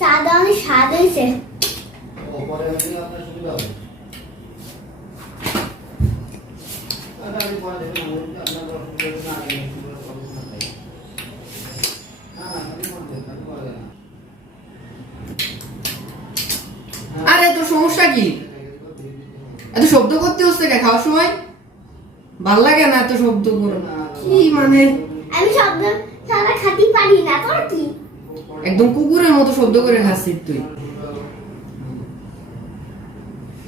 সাদা অনেক স্বাদ হয়েছে। আপনার সুবিধা হবে। আরে তোর সমস্যা কি? এত শব্দ করতে হচ্ছে কে খাওয়ার সময়? ভালো লাগে না এত শব্দ করে কি মানে? আমি শব্দ সাদা খাতি পারি না তোর কি? একদম কুকুরের মতো শব্দ করে খাচ্ছিস তুই।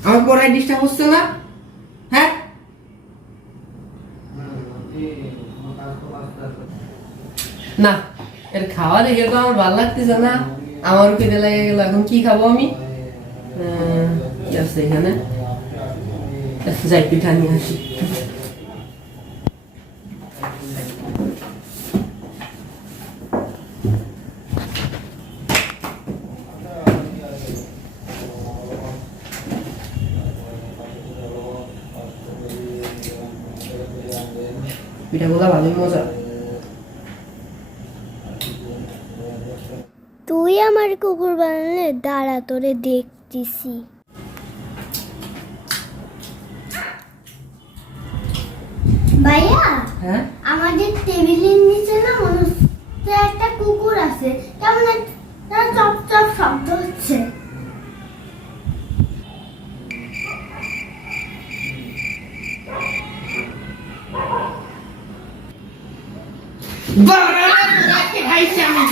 আমার পড়ায় ডিস্টার্ব হচ্ছে না? হ্যাঁ? না, এর খাওয়া দেখে তো আমার ভালো লাগতেছে না। আমারও খেতে লেগে গেল, এখন কি খাব আমি? এখানে। যাই, পিঠা নিয়ে আসি। পিঠাগুলো ভালোই মজা তুই আমার কুকুর বানালে দাঁড়া তোরে দেখতেছি। ভাইয়া হ্যাঁ? আমাদের টেবিলের নিচে না মনে একটা কুকুর আছে। কেমন একটা চপ চপ শব্দ হচ্ছে বাবা, রাখে খাইছি আমি